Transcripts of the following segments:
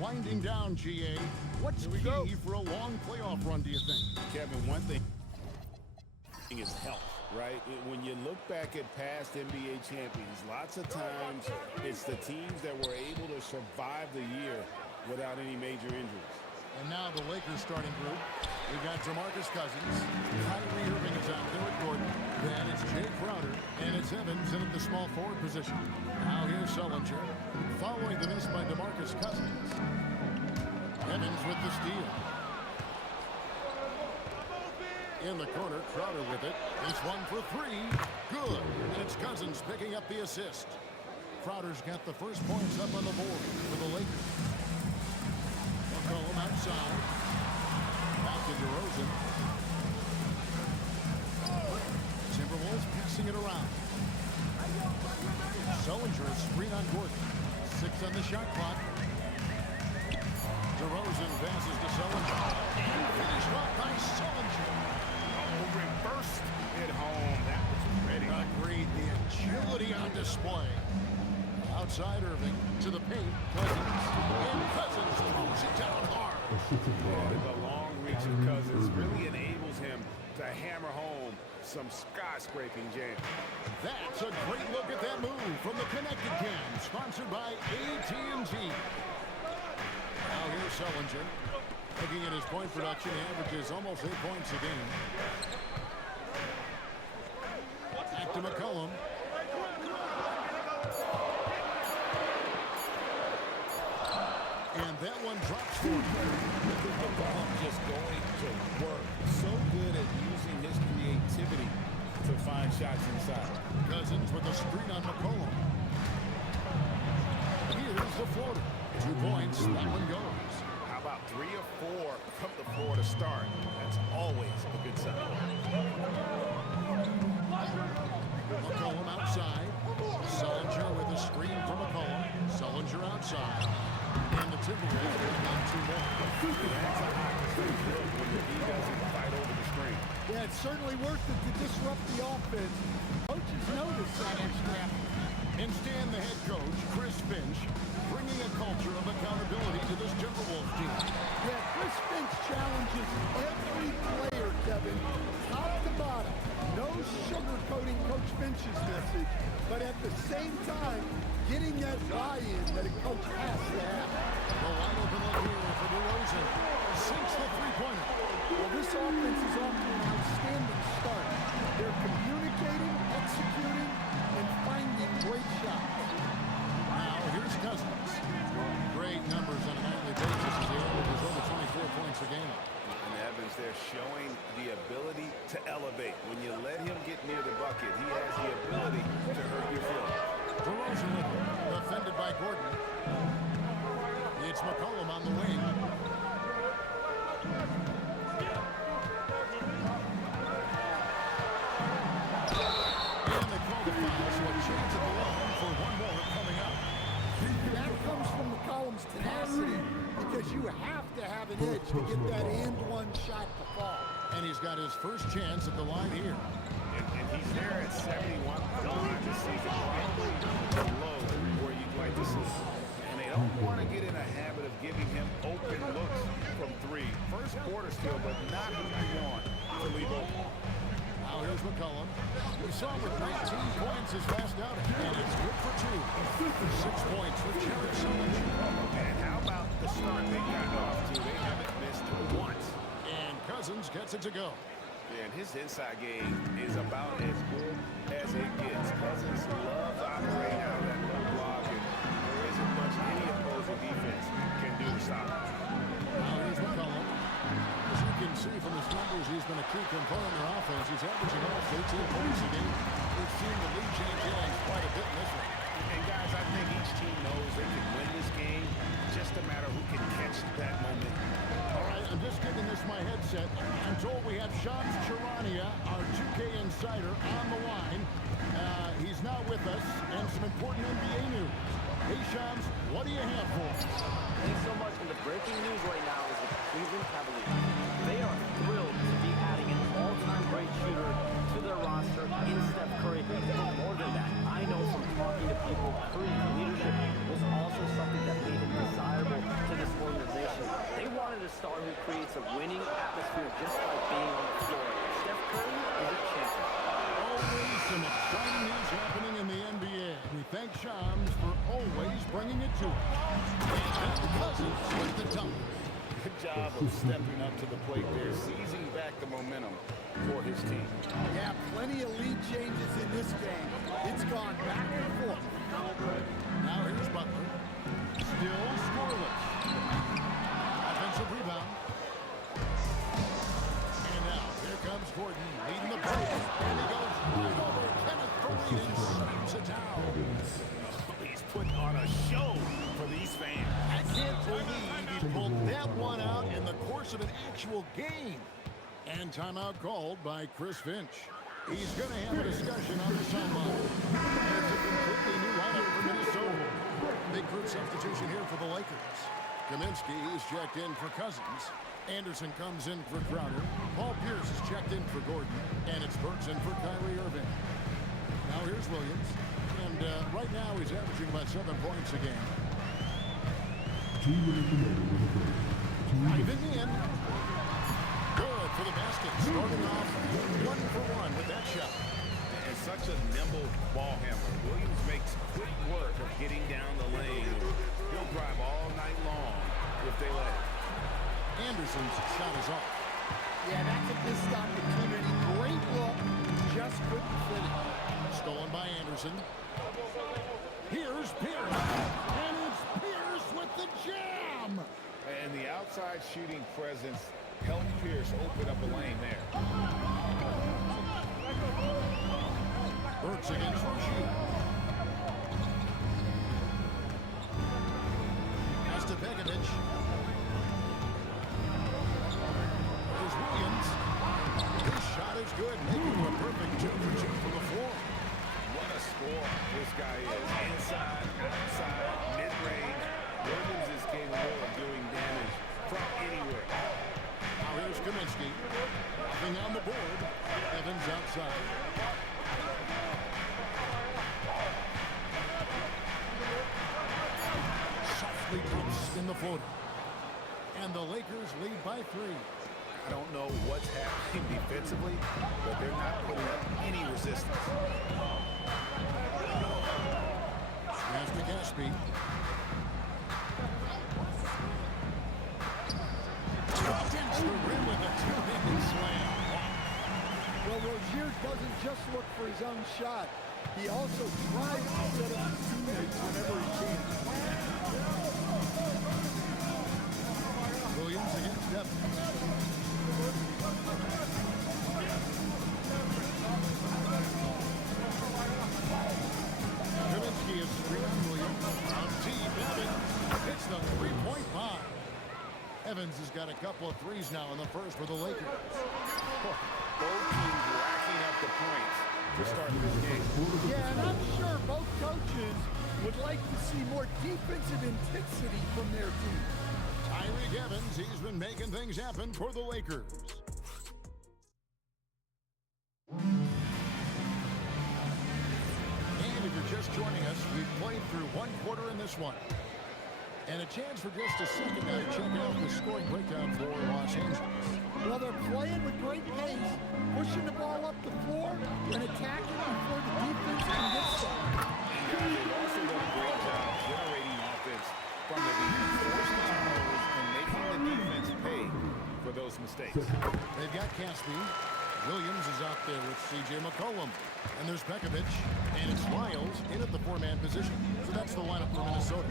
winding down, GA. What's key for a long playoff run, do you think? Kevin, one thing is health, right? When you look back at past NBA champions, lots of times it's the teams that were able to survive the year without any major injuries. And now the Lakers starting group. We've got DeMarcus Cousins. Kyrie Irving is out there at Gordon. Then it's Jay Crowder. And it's Evans in at the small forward position. Now here's Sullinger. Following the miss by DeMarcus Cousins. Evans with the steal. In the corner, Crowder with it. This one for three. Good. And it's Cousins picking up the assist. Crowder's got the first points up on the board for the Lakers. McCollum outside. Back to DeRozan. Timberwolves passing it around. Sullinger, a screen on Gordon. 6 on the shot clock. DeRozan passes to Sullinger. And finished off by Sullinger. Oh, reversed it home. That was ready. Agreed. The agility on display. Outside Irving to the paint. Cousins. And Cousins throws it down hard. The long reach of Cousins really enables him to hammer home some skyscraping jam. That's a great look at that move from the Connected Cam, sponsored by AT&T. Now here's Sullinger. Looking at his point production, he averages almost 8 points a game. Back to McCollum. And that one drops for him. The ball just going to work. So good at using his creativity to find shots inside. Cousins with a screen on McCollum. Here's the floater. 2 points. That one goes. How about 3 or 4 from the floor to start? That's always a good sign. McCollum outside. Sullinger with a screen for McCollum. Sullinger outside. And the Timberwolves will not 2 more. That's a high mistake when he doesn't fight over the screen. Yeah, it's certainly worth it to disrupt the offense. Coaches notice that extra effort. And Stan, the head coach, Chris Finch, bringing a culture of accountability to this Timberwolves team. Yeah, Chris Finch challenges every player, Kevin, top to bottom. No sugarcoating Coach Finch's message, but at the same time, getting that buy-in that a coach has to have. The wide open look here for DeRozan. Sinks the three-pointer. Well, this offense is off to an outstanding start. They're communicating, executing, and finding great shots. Now, here's Cousins. Great numbers on a nightly basis as he averages over 24 points a game. And Evans there showing the ability to elevate. When you let him get near the bucket, he has the ability to hurt your feelings. DeRozan with it, defended by Gordon. It's McCollum on the wing. And they call the foul, so a chance at the line for one more coming up. That comes from McCollum's tenacity because you have to have an edge to get that and-one shot to fall. And he's got his first chance at the line here. And he's there at 71. The line this season probably below where you'd like to see. And they don't want to get in a habit of giving him open looks from 3. First quarter still, but not who you want to leave open. Now here's McCollum. We saw him with 19 points his last outing. And it's good for 2. 6 points for Jared Sullinger. And how about the start they got off to? They haven't missed once. And Cousins gets it to go. And his inside game is about as good as it gets. Cousins loves operating out of that low block, and there isn't much any opposing defense can do to stop him. Now here's McCollum. As you can see from his numbers, he's been a key component in their offense. He's averaging almost 18 points a game. We've seen the lead change hands quite a bit in this one. And guys, I think each team knows they can win this game. Just a matter who can catch that moment. All right, I'm just getting this my headset. I'm told we have Shams Charania, our 2K insider, on the line. He's now with us, and some important NBA news. Hey, Shams, what do you have for us? Thanks so much. And the breaking news right now is the Cleveland Cavaliers. They are thrilled to be adding an all-time great shooter to their roster in Steph Curry. But more than that, I know from talking to people, Curry's leadership was also something that made him desirable to this star who creates a winning atmosphere just by being on the floor. Steph Curry is a champion. Always some exciting news happening in the NBA. We thank Shams for always bringing it to us. And Cousins with the dunk. Good job of stepping up to the plate there, seizing back the momentum for his team. Yeah, plenty of lead changes in this game. It's gone back and forth. Now here's Butler. Still scoreless. Offensive rebound. And now here comes Gordon leading the pace. And he goes right over Kenneth Faried and slams it down. He's putting on a show for these fans. I can't believe he pulled that one out in the course of an actual game. And timeout called by Chris Finch. He's going to have a discussion on the sideline. It's a completely new lineup for Minnesota. Big group substitution here for the Lakers. Kaminsky is checked in for Cousins. Anderson comes in for Crowder. Paul Pierce is checked in for Gordon. And it's Burks in for Kyrie Irving. Now here's Williams. And right now he's averaging about 7 points a game. Driving in. Good for the basket. Starting off 1 for 1 with that shot. And such a nimble ball handler. Williams makes quick work of getting down the lane. He'll drive all night long if they let it. Anderson's shot is off. Yeah, that's a missed opportunity. Great look, just couldn't finish. Stolen by Anderson. Here's Pierce. And it's Pierce with the jam. And the outside shooting presence helped Pierce open up a lane there. Burks against Rasheed. Pass to Begovic. Here's Williams. His shot is good, making it a perfect 2 for 2 from the floor. What a score this guy is. Inside, outside, mid-range. Williams is capable of doing damage from anywhere. Now here's Kaminsky. Nothing on the board. Evans outside. Softly pumps in the floater. And the Lakers lead by 3. I don't know what's happening defensively, but they're not putting up any resistance. Pass to Gaspy. Against the rim with a 2-handed slam. Well, Rozier doesn't just look for his own shot. He also tries to set up his teammates whenever he can. Williams against Evans. Kaminsky is screen on Williams. On deep, Evans hits the three-point bomb. Evans has got a couple of threes now in the first for the Lakers. Both teams racking up the points to start this game. Yeah, and I'm sure both coaches would like to see more defensive intensity from their team. Tyreek Evans, he's been making things happen for the Lakers. And if you're just joining us, we've played through 1 quarter in this one. And a chance for just a second now to check out the scoring breakdown for Los Angeles. Well, they're playing with great pace, pushing the ball up the floor and attacking before the defense can get started. And they've also done a great job generating offense from the defense, forcing turnovers and making the defense pay for those mistakes. They've got Caspi. Williams is out there with C.J. McCollum. And there's Begovic. And it's Miles in at the 4-man position. So that's the lineup for Minnesota.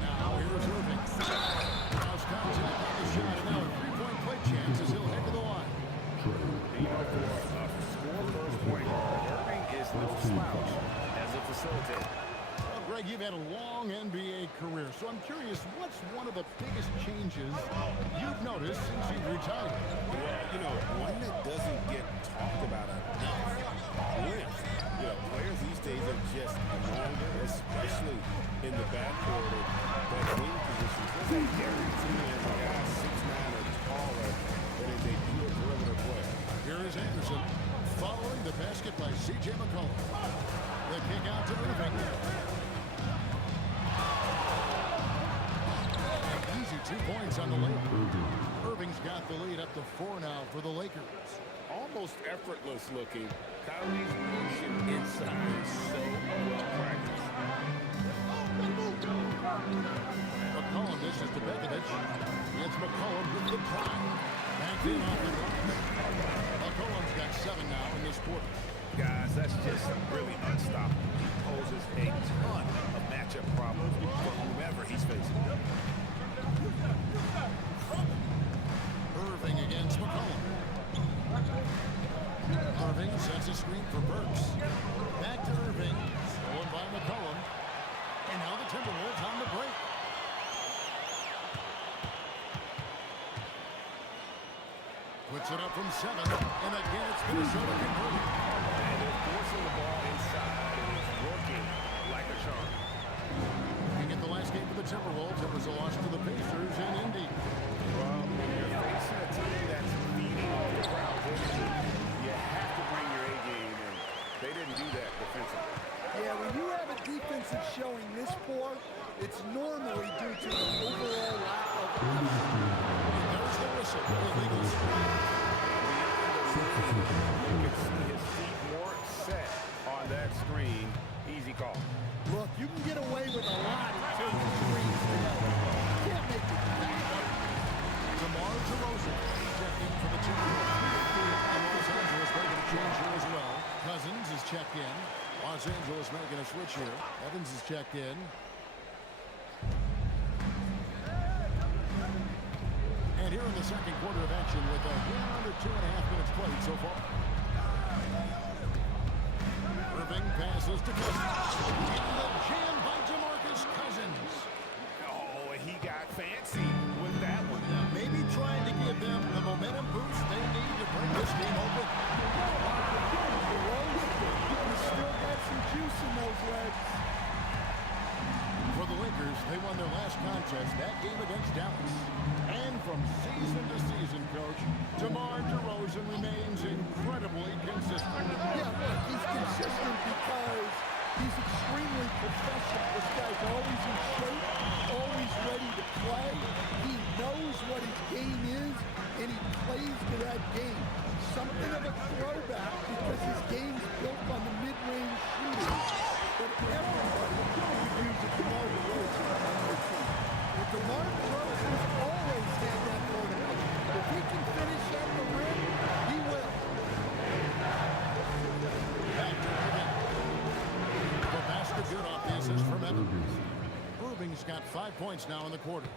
Now here's Irving. Now Scott's in the shot. And now a 3-point play chance as he'll head to the line. You know, for a score first point, Irving is no slouch as a facilitator. Well, Greg, you've had a long NBA career, so I'm curious, what's one of the biggest changes you've noticed since you've retired? Well, you know, one that doesn't get talked about enough. Length. You know, players these days are just longer, especially in the backcourt and that wing position. There's a guarantee as a guy 6'9" or taller that is a pure perimeter player. Here is Anderson following the basket by C.J. McCollum. The kick out to Irving. An easy 2 points on the layup. Irving's got the lead up to 4 now for the Lakers. Almost effortless looking. Kyrie's motion inside is so well practiced. McCollum dishes to Begovic. It's McCollum with the drive. Back in off the glass. McCollum's got 7 now in this quarter. Guys, that's just really unstoppable. He poses a ton of matchup problems for whomever he's facing. Irving against McCollum. Irving sets a screen for Burks. Back to Irving. Stolen by McCollum. And now the Timberwolves on the break. Puts it up from 7. And again, it's Minnesota converting. And they're forcing the ball inside, and it's working like a charm. Looking at the last game for the Timberwolves, it was a loss to the Pacers in Indy. Well, when you're facing a team that's feeding off the crowd's energy, you have to bring your A game, and they didn't do that defensively. Yeah, when you have a defensive showing this poor, it's normally due to the overall lack of There's the whistle. Illegal screen. You can see his feet more set on that screen. Easy call. Look, you can get away with a lot until the screen's there. You can't make it back. DeMar DeRozan checked in for the Timberwolves. And Los Angeles making a change here as well. Cousins is checked in. Los Angeles making a switch here. Evans is checked in. And here in the second quarter of action with under 2.5 minutes played so far. Irving passes to Cousins. And the jam by DeMarcus Cousins. Oh, he got fancy with that one. Maybe trying to give them the momentum boost they need to bring this game open. He's still got some juice in those legs. For the Lakers, they won their last contest, that game against Dallas. And from season to season, Coach, DeMar DeRozan remains incredibly consistent. Yeah, look, he's consistent because he's extremely professional. This guy's always in shape, always ready to play. He knows what his game is, and he plays to that game. Something of a throwback because his game's built on the mid-range shooting. But everybody could use a DeMar DeRozan on their team. And DeMar DeRozan's always had that motivation. If he can finish at the rim, he will. Back to Irving. The basket good off the assist from Evans. Irving's got 5 points now in the quarter.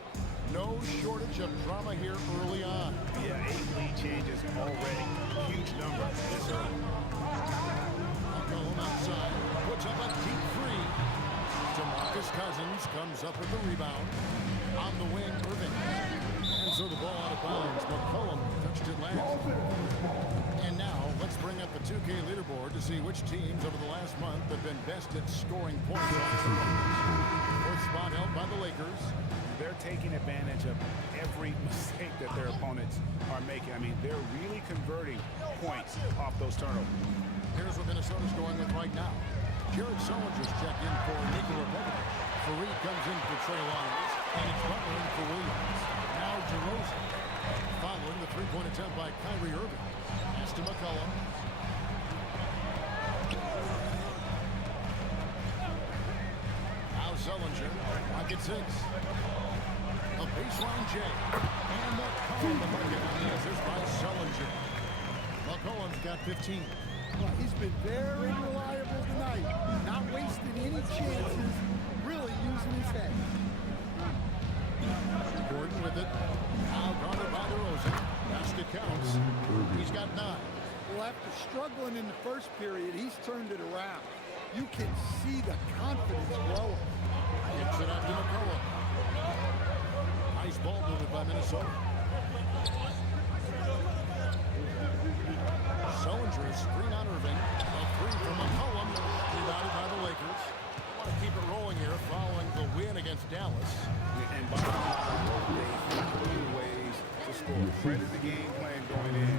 No shortage of drama here early on. Yeah, 8 lead changes already. Huge number this early. McCollum outside. Puts up a deep three. DeMarcus Cousins comes up with the rebound. On the wing, Irving. And so the ball out of bounds. McCollum touched it last. And now let's bring up the 2K leaderboard to see which teams over the last month have been best at scoring points. Fourth spot held by the Lakers. They're taking advantage of every mistake that their opponents are making. I mean, they're really converting points off those turnovers. Here's what Minnesota's going with right now. Jared Sullinger's checked in for Nikola Begovic. Fareed comes in for Trey Lyles. And it's Butler in for Williams. Now DeRozan. Following the three-point attempt by Kyrie Irving. Pass to McCollum. Now Sullinger. Pocket 6. A baseline J. And McCollum the bucket on the assist by Sullinger. McCollum's got 15. Well, he's been very reliable tonight. Not wasting any chances, really using his head. Gordon with it. Now guarded by DeRozan. Basket counts. He's got 9. Well, after struggling in the first period, he's turned it around. You can see the confidence growing. Gets it out to McCollum. Nice ball movement by Minnesota. Sullinger is screen on Irving. A three from McCollum. Rebounded by the Lakers. Want to keep it rolling here following the win against Dallas. And by they found ways to score. Credit the game plan going in.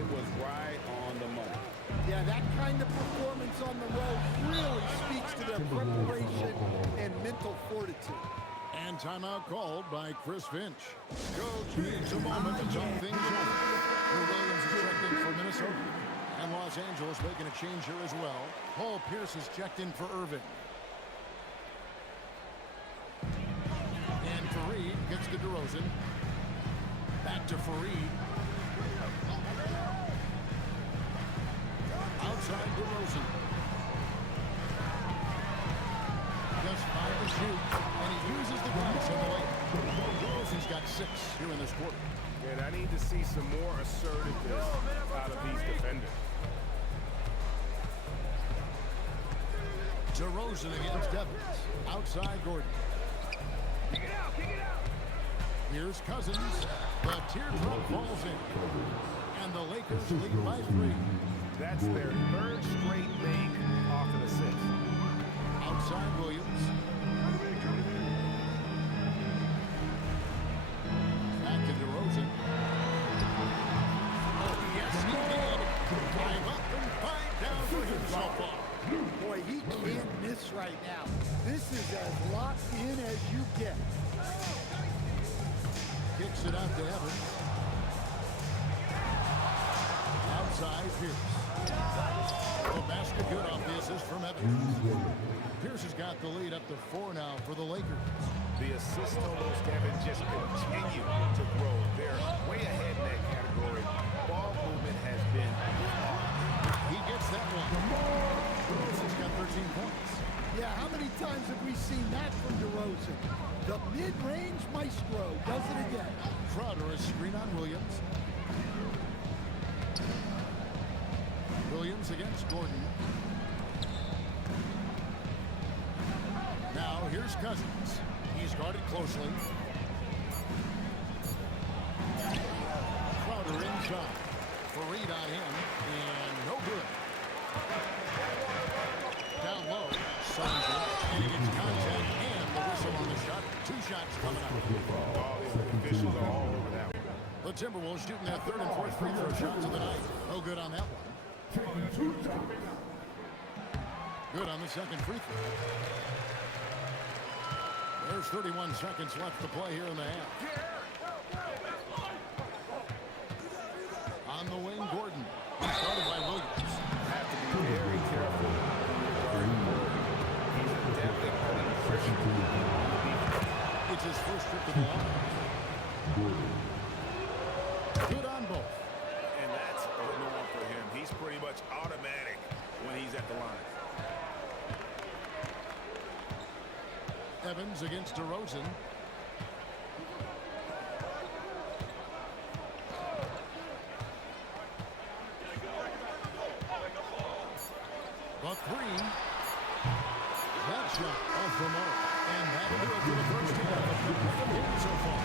It was right on the money. Yeah, that kind of performance on the road really speaks to their preparation and mental fortitude. And timeout called by Chris Finch. Coach needs a moment to talk things over. Lou Williams is checked in for Minnesota. And Los Angeles making a change here as well. Paul Pierce is checked in for Irving. And Fareed gets to DeRozan. Back to Fareed. Outside DeRozan. Just 5 to shoot, and he uses the glass on the way. DeRozan's got 6 here in this quarter. And I need to see some more assertiveness out of these defenders. DeRozan against Evans. Outside Gordon. Kick it out, kick it out. Here's Cousins. The teardrop falls in. And the Lakers lead by 3. That's their 3rd straight make off an assist. Outside Williams. Back to DeRozan. Oh, yes, he did. 5 up and 5 down for him so far. Boy, he can't miss right now. This is as locked in as you get. Kicks it out to Evans. Outside Pierce. The basket good off the assist from Evans. Pierce has got the lead up to 4 now for the Lakers. The assist totals, Kevin, just continue to grow. They're way ahead in that category. Ball movement has been He gets that one. DeRozan's got 13 points. Yeah, how many times have we seen that from DeRozan? The mid-range maestro does it again. Crowder is screen on Williams. Williams against Gordon. Now here's Cousins. He's guarded closely. Crowder inside. Fareed on him, and no good. Down low, Sullinger, and he gets contact and the whistle on the shot. 2 shots coming up. officials are all over that one. The Timberwolves shooting their 3rd and 4th free throw shots of the night. No good on that one. Good on the 2nd free throw. There's 31 seconds left to play here in the half. On the wing, Gordon. He's started by Williams. Have to be very careful. He's adept at putting pressure. It's his first trip to the line. Good on both. And that's the norm for him. He's pretty much automatic when he's at the line. Evans against DeRozan. The 3. That shot off the mark. And that'll do it for the first half of the game so far.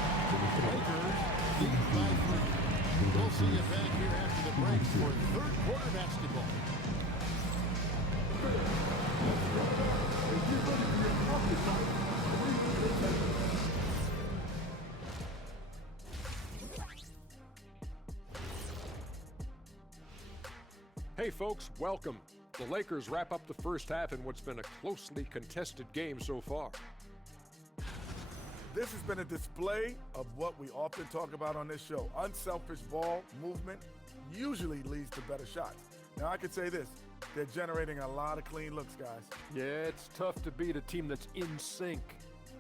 Lakers lead by 3. We'll see you back here after the break for 3rd quarter basketball. Hey folks, welcome. The Lakers wrap up the first half in what's been a closely contested game so far. This has been a display of what we often talk about on this show. Unselfish ball movement usually leads to better shots. Now I could say this, they're generating a lot of clean looks, guys. Yeah, it's tough to beat a team that's in sync.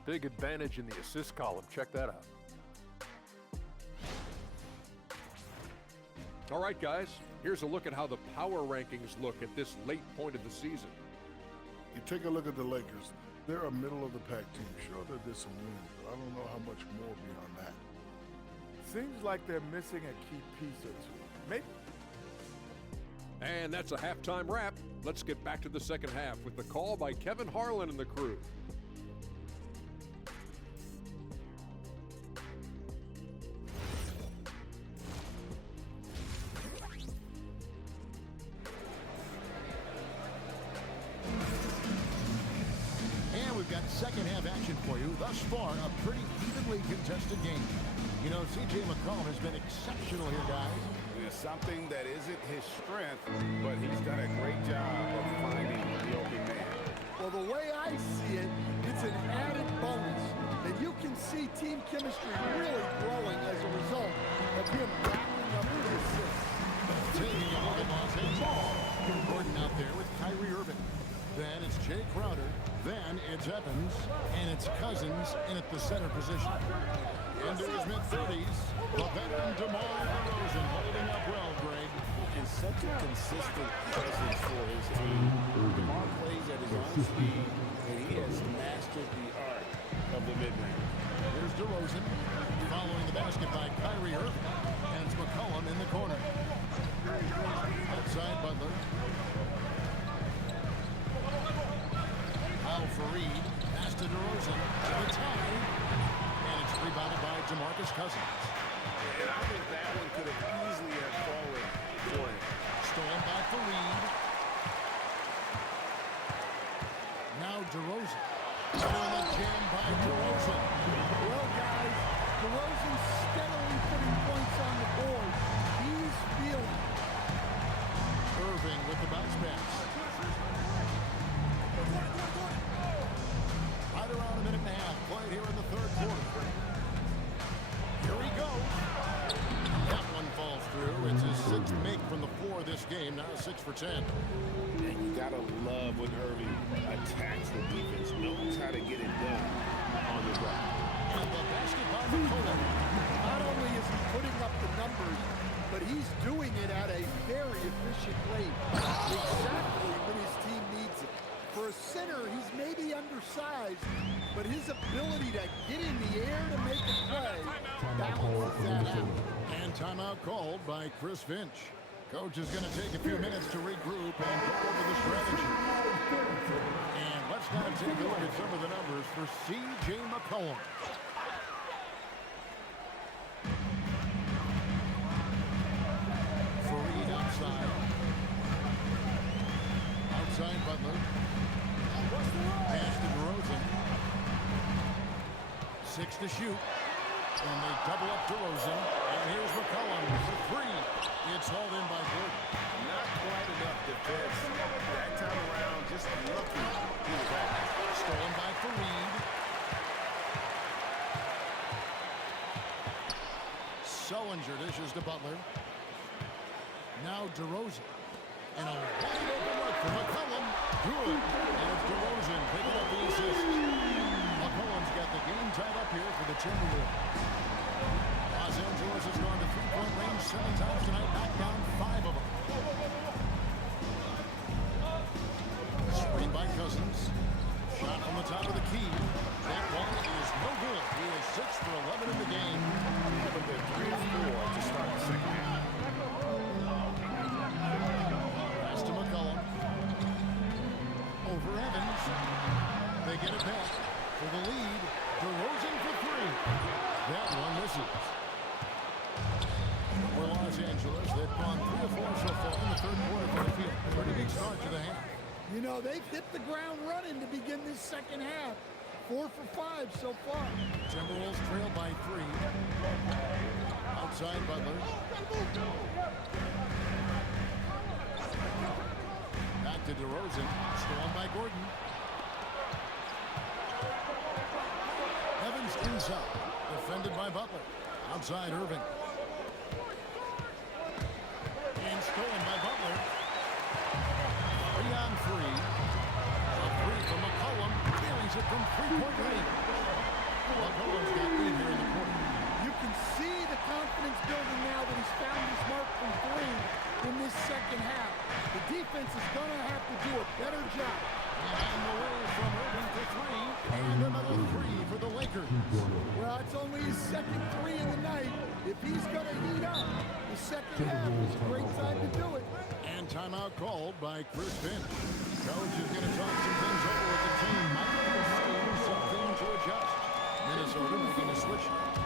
Big advantage in the assist column. Check that out. All right, guys, here's a look at how the power rankings look at this late point of the season. You take a look at the Lakers. They're a middle-of-the-pack team. Sure, they did some wins, but I don't know how much more beyond that. Seems like they're missing a key piece or two. Maybe. And that's a halftime wrap. Let's get back to the second half with the call by Kevin Harlan and the crew. And we've got second half action for you. Thus far, a pretty evenly contested game. You know, C.J. McCollum has been exceptional here, guys. It's something that isn't his strength, but he's done a great job of finding the open man. Well, the way I see it, it's an added bonus. And you can see team chemistry really growing as a result of him racking up his assists. Taking it over Los Angeles. Gordon out there with Kyrie Irving. Then it's Jay Crowder. Then it's Evans. And it's Cousins in at the center position. Into his mid-30s, the veteran DeMar DeRozan holding up well, Greg. And such a consistent presence for his team. DeMar plays at his own speed, and he has mastered the art of the mid-range. Here's DeRozan following the basket by Kyrie Irving. And it's McCollum in the corner. Outside Butler. Al Fareed. Pass to DeRozan. To the tie. And it's rebounded by DeMarcus Cousins. And I think that one could have easily have fallen for him. Stolen by Fareed. Now DeRozan. On the jam by DeRozan. Well, guys, DeRozan steadily putting points on the board. He's feeling it. Irving with the bounce pass. Right around a minute and a half played here in the third quarter. Here he goes. That one falls through. It's his sixth make from the floor this game. Now 6 for 10. And you gotta love when Irving attacks the defense, knows how to get it done on the ground. And the basket by McCollum. Not only is he putting up the numbers, but he's doing it at a very efficient rate. Exactly when his team needs it. For a center, he's maybe undersized, but his ability to get in the air to make a play balances that out. And timeout called by Chris Finch. Coach is going to take a few minutes to regroup and go over the strategy. And let's now take a look at some of the numbers for C.J. McCollum. Fareed outside. Outside Butler. Pass to DeRozan. 6 to shoot. And they double up DeRozan. And here's McCollum for 3. It's hauled in by Gordon. Not quite enough defense. That time around, just lucky he was out. Stolen by Fareed. Sullinger dishes to Butler. Now DeRozan. And a wide open look for McCollum. Good. And it's DeRozan picking up the assist. McCollum's got the game tied up here for the Timberwolves. Los Angeles has gone to three-point range 7 times tonight, knocked down 5 of them. Screen by Cousins. Shot from the top of the key. That one is no good. He is 6 for 11 in the game. Haven't been 3 or 4 to start the second half. Pass to McCollum. Over Evans. They get it back for the lead. DeRozan for 3. That one misses. For Los Angeles, they've gone 3 of 4 so far in the third quarter from the field. Pretty big start to the half. You know, they've hit the ground running to begin this second half. 4 for 5 so far. Timberwolves trail by 3. Outside Butler. Back to DeRozan. Stolen by Gordon. Evans inside. Defended by Butler. Outside Irving. And stolen by Butler. 3 on 3. A 3 from McCollum. Carries it from three-point range. McCollum's got lead here in the quarter. You can see the confidence building now that he's found his mark from 3 in this second half. The defense is going to have to do a better job. And away from Irving for 3. And another 3 for the Lakers. Well, it's only his second 3 in the night. If he's going to heat up, the second half is a great time to do it. And timeout called by Chris Finch. Coach is going to talk some things over with the team. Might have seen something to adjust. Minnesota making a switch.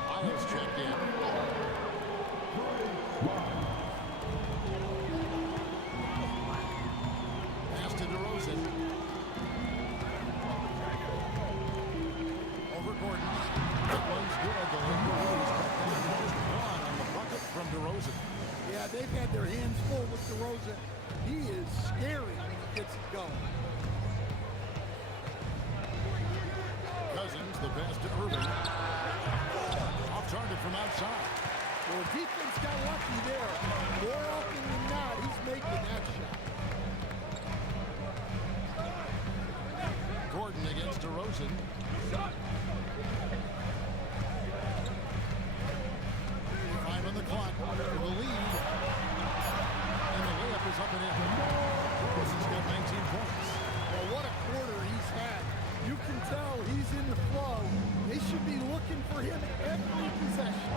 Miles checked in. Pass to DeRozan. Over Gordon. That one's good. The Lakers just gone on the bucket from DeRozan. Yeah, they've had their hands full with DeRozan. He is scary when he gets it going. Cousins Fakes the pass to Irving. Off target from outside. Well, the defense got lucky there. More often than not, he's making that shot. Gordon against DeRozan. 5 on the clock for the lead. And the layup is up and in. DeRozan's got 19 points. Well, what a quarter he's had. You can tell he's in the flow. They should be looking for him every possession.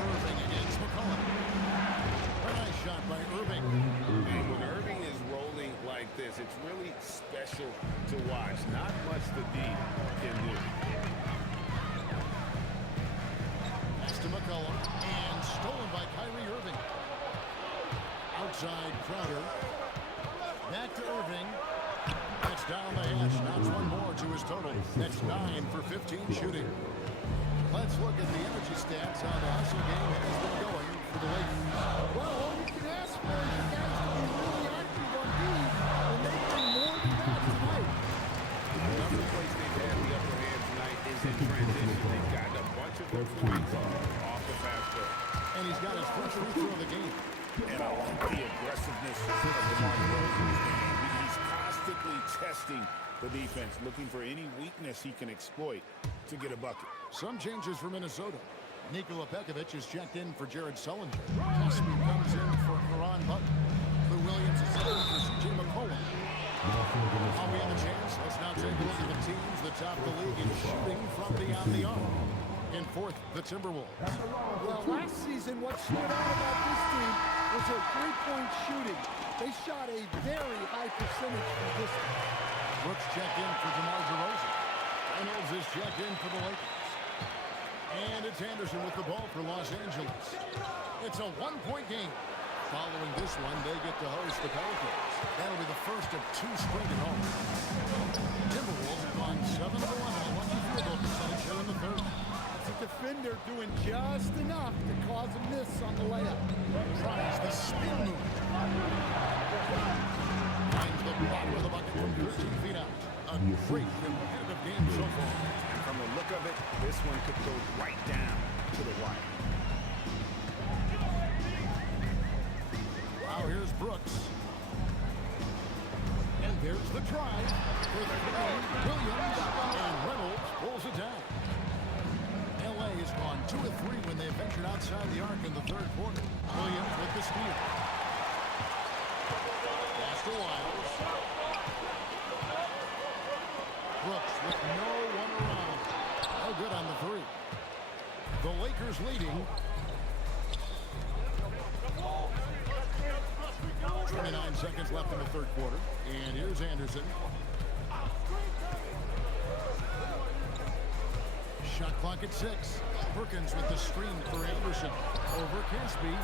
Irving against McCollum. A nice shot by Irving. And when Irving is rolling like this, it's really special to watch. Not much the D can do. Pass to McCollum. And stolen by Kyrie Irving. Outside Crowder. Back to Irving. That's down the hash. Knocks one more to his total. That's 9 for 15 shooting. Let's look at the energy stats. How the hustle game has been going for the Lakers. Well, all you can ask for is you guys to be really active on D, and they've been more than that tonight. Another place they've had the upper hand tonight is in transition. They've gotten a bunch of their points off the fast break. And he's got his first free throw of the game. And I like the aggressiveness of DeMar DeRozan's game. He's constantly testing the defense, looking for any weakness he can exploit to get a bucket. Some changes for Minnesota. Nikola Pekovic is checked in for Jared Sullinger. Caspi comes in for Karan Button. Lou Williams is in for C.J. McCollum. While we have a chance, let's now take a look at the teams that top the league in shooting from beyond the arc. In fourth, the Timberwolves. Well, last season, what stood out about this team was their three-point shooting. They shot a very high percentage from distance. Brooks checked in for DeMar DeRozan. Reynolds is checked in for the Lakers. And it's Anderson with the ball for Los Angeles. It's a one-point game. Following this one, they get to host the Pelicans. That'll be the first of 2 straight at home. Timberwolves have gone 7 of 11 on one field goal percentage here in the third. It's a defender doing just enough to cause a miss on the layup. Tries the spin move. Finds the bottom of the bucket from 13 feet out. A great competitive game so far. And from the look of it, this one could go right down to the wire. Now here's Brooks. And there's the try for the Williams, and Reynolds pulls it down. L.A. has gone 2 of 3 when they ventured outside the arc in the third quarter. Williams with the steal. Pass to Wiles. Brooks with no one around. No good on the 3. The Lakers leading. 29 seconds left in the third quarter. And here's Anderson. Shot clock at 6. Perkins with the screen for Anderson. Over Caspi.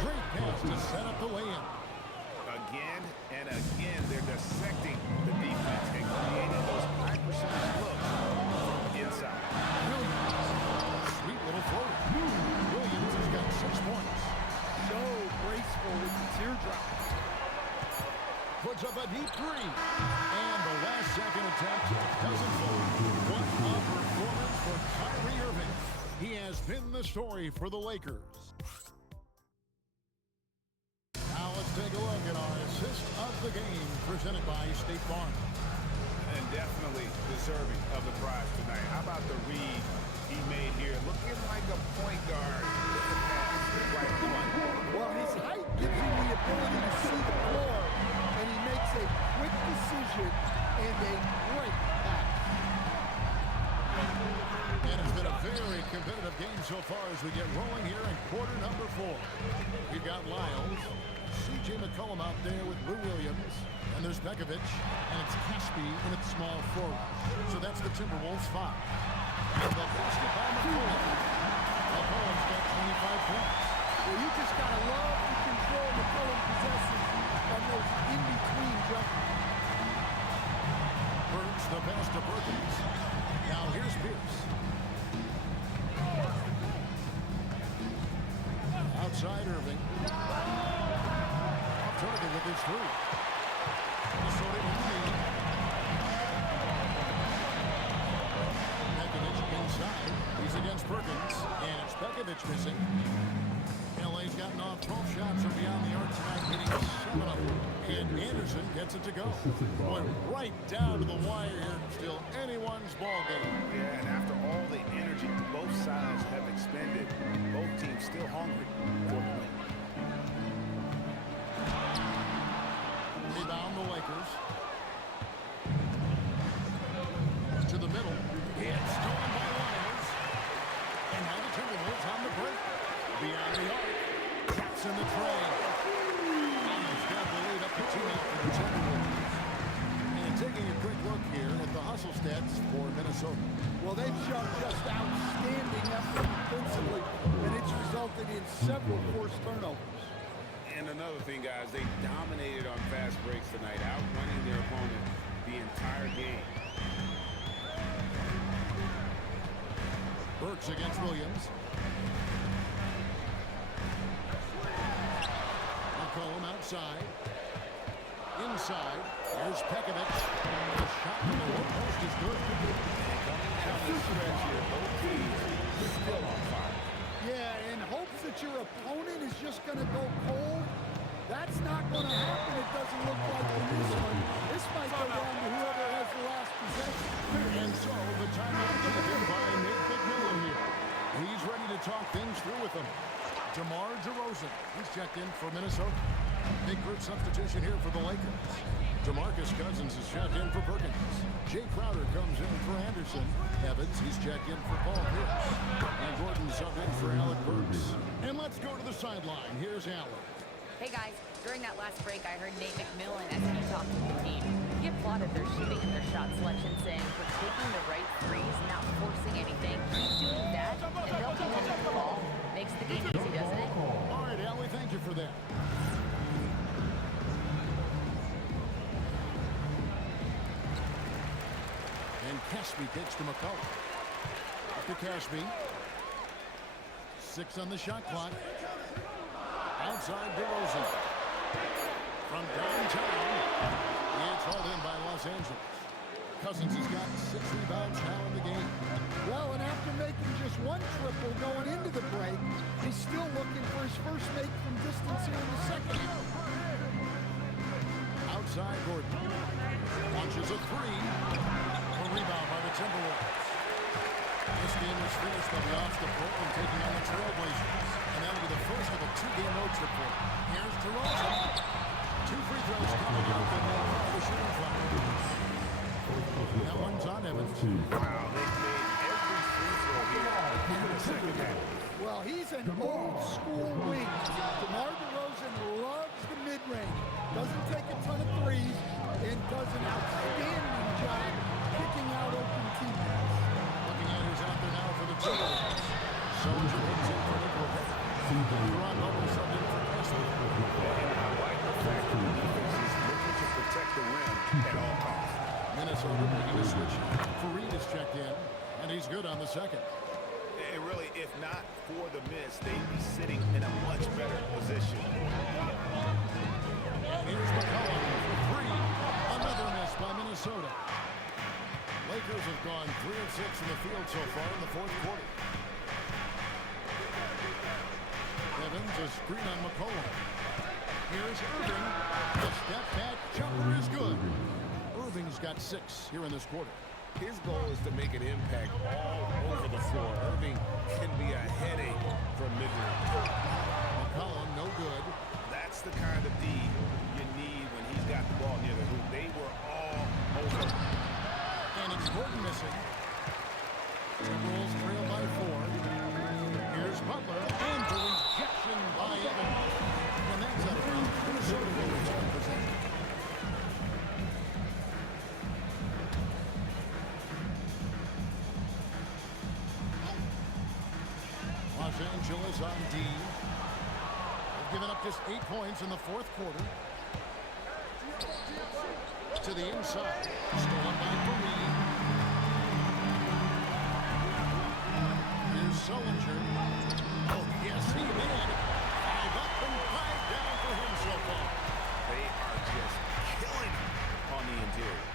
Great pass to set up the lay-in. Again and again, they're dissecting the defense and creating those high percentage looks from inside. Williams. Sweet little floater. Williams has got 6 points. So graceful with the teardrop. Puts up a deep 3. And the last second attempt doesn't fall. What a performance for Kyrie Irving. He has been the story for the Lakers. Now let's take a look at our assist of the game presented by State Farm. And definitely deserving of the prize tonight. How about the read he made here? Looking like a point guard with the pass right on. Well, his height gives him the ability to see the floor, and he makes a quick decision and a great pass. And it's been a very competitive game so far as we get rolling here in quarter number 4. We've got Lyles, C.J. McCollum out there with Lou Williams, and there's Pekovic, and it's Caspi in its small forward. So that's the Timberwolves 5. And the basket by McCollum. McCollum's got 25 points. Well, you just got to love the control McCollum possesses on those in-between jumpers. Burns the pass to Perkins. Now here's Pierce. Outside Irving. Off target with his 3. Minnesota in the lead. Pekovic missing. LA's gotten off 12 shots from beyond the arc tonight, hitting 7 of them. And Anderson gets it to go. Boy, right down to the wire here. Still anyone's ball game. Yeah, and after all the energy both sides have expended, both teams still hungry for the win. Rebound the Lakers. To the middle. It's stolen by Lyles. And now the Timberwolves on the break. Beyond the arc. Drops in the tray. Almost got the lead up to 2 now for the Timberwolves. And taking a quick look here at the hustle stats for Minnesota. Well, they've shown just outstanding effort defensively, and it's resulted in several forced turnovers. And another thing, guys, they dominated on fast breaks tonight, outrunning their opponent the entire game. Burks against Williams. McCollum outside. Inside. Here's Pekovic. The shot from the low post is good. Down the stretch here, both teams still on fire. Yeah, in hopes that your opponent is just going to go cold, that's not going to happen. It doesn't look like in this one. This might go down to whoever has the last possession. And so the timeout taken by Nate McMillan here. He's ready to talk things through with them. DeMar DeRozan, he's checked in for Minnesota. Big group substitution here for the Lakers. DeMarcus Cousins is checked in for Perkins. Jay Crowder comes in for Anderson. Evans, he's checked in for Paul Pierce. And Gordon subbed in for Alec Burks. And let's go to the sideline. Here's Alec. Hey guys, during that last break, I heard Nate McMillan as he talked to the team. He applauded their shooting and their shot selection, saying, "We're taking the right threes, not forcing anything. Keep doing that, and they'll continue to fall." Makes the game easy, doesn't it? All right, Allie, thank you for that. And Caspi takes to McCollum. Up to Caspi. 6 on the shot clock. Outside DeRozan. From downtown. It's hauled in by Los Angeles. Cousins has got 6 rebounds now in the game. Well, and after making just 1 triple going into the break, he's still looking for his first make from distance here in the second. Outside Gordon. Launches a 3. A rebound by the Timberwolves. This game is finished. They'll be off to Portland taking on the Trailblazers. And that'll be the first of a 2-game road trip for them. Here's DeRozan. 2 free throws coming up and they'll follow the shooting from that one's on Evans. Wow, they made every free throw here in the second half. Well, he's an old school wing. DeMar DeRozan loves the mid-range. Doesn't take a ton of threes and does an outstanding job picking out open teammates. Looking at who's out there now for the Timberwolves. Soldier comes in for Nicholas. Ron Bubble subbed in for Presley. And I like the fact that the defense is looking to protect the rim at all costs. Minnesota making a switch. Fareed is checked in, and he's good on the second. And really, if not for the miss, they'd be sitting in a much better position. And here's McCollum for 3. Another miss by Minnesota. Lakers have gone 3 of 6 in the field so far in the 4th quarter. Evans, a screen on McCollum. Here's Irving. The step back jumper is good. Irving's got 6 here in this quarter. His goal is to make an impact all over the floor. Irving can be a headache from mid-range. McCollum, no good. That's the kind of D you need when he's got the ball near the hoop. They were all over. And it's Gordon missing. Timberwolves trail by 4. Here's Butler. And the rejection by Evans. And that's out of bounds. Minnesota will return possession. Los Angeles on D. They've given up just 8 points in the 4th quarter. To the inside. Stolen by Fareed. Here's Sullinger. Oh, yes, he did. 5 up and 5 down for him so far. They are just killing on the interior.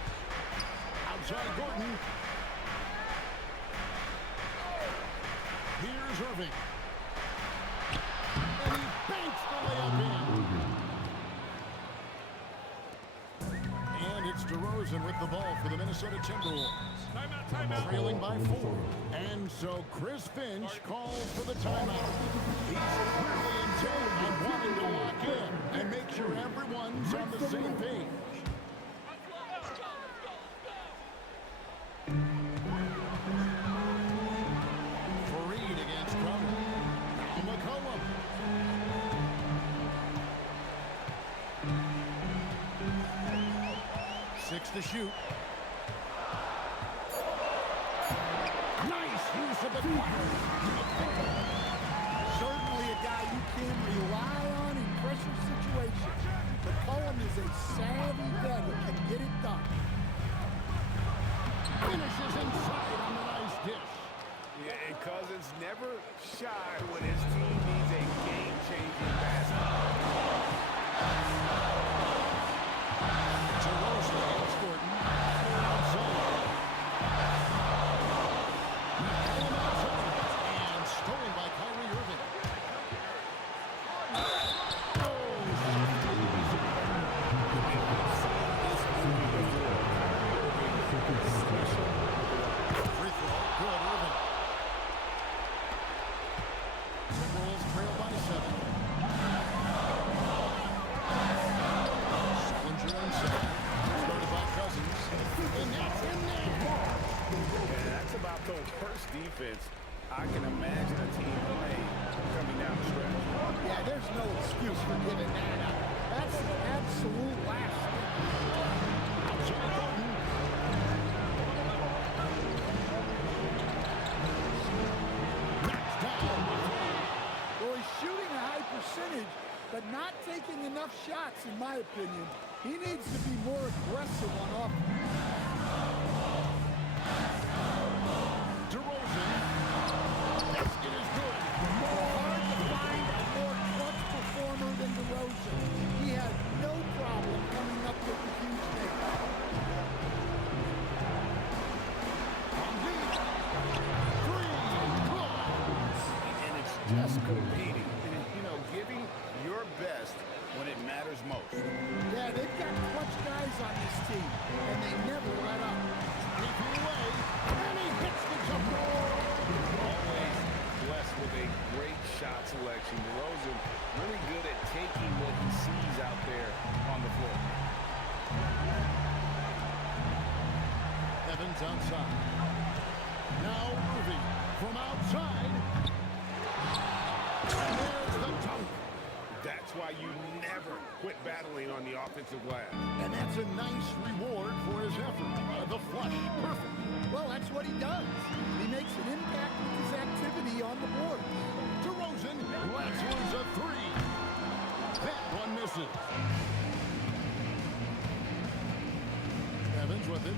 Outside Gordon. Here's Irving. DeRozan with the ball for the Minnesota Timberwolves. Trailing by 4. And so Chris Finch calls for the timeout. He's clearly intent on wanting to lock in and make sure everyone's on the same page. Fareed against Crowder. Now McCollum. Six to shoot. Nice use of the fire. Certainly a guy you can rely on in pressure situations. McCollum is a savvy vet who can get it done. Finishes inside on the nice dish. Yeah, and Cousins never shy when his team needs a game-changing basket. DeRozan against Gordon. Outside. McCollum outside. And stolen by Kyrie Irving. Free throw. Good, Irving. Timberwolves trail by 7. Salinger inside. Started by Cousins. And that's in there. And that's about the worst defense I can imagine a team playing coming down the stretch. Yeah, there's no excuse for giving that up. That's the absolute last thing. Outside Gordon. Knocks down. Well, he's shooting a high percentage, but not taking enough shots, in my opinion. He needs to be more aggressive on offense. DeRozan. Basket is good. Hard to find a more clutch performer than DeRozan. He has no problem coming up with the huge name. Embiid. Three. Good. And it's just competing. And, you know, giving your best when it matters most. Yeah, they've got clutch guys on this team, and they never let up. 20 feet away. And he hits the jumper. Always blessed with a great shot selection. DeRozan really good at taking what he sees out there on the floor. Evans outside. Now Irving from outside. And there's the dunk. That's why you never quit battling on the offensive glass. And that's a nice reward for his effort. The flush. Perfect. Well, that's what he does. He makes an impact with his activity on the board. DeRozan. Last one's a 3. That one misses. Evans with it.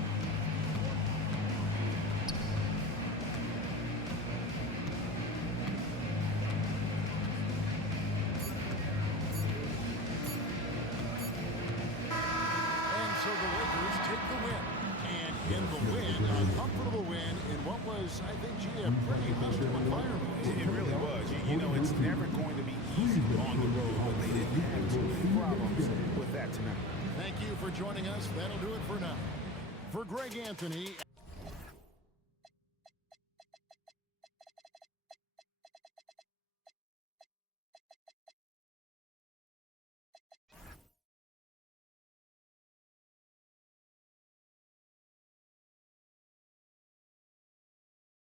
So the Lakers take the win. And in the win, a comfortable win in what was, I think, a pretty hostile environment. It really was. You know, it's never going to be easy on the road, but they didn't have too many problems with that tonight. Thank you for joining us. That'll do it for now. For Greg Anthony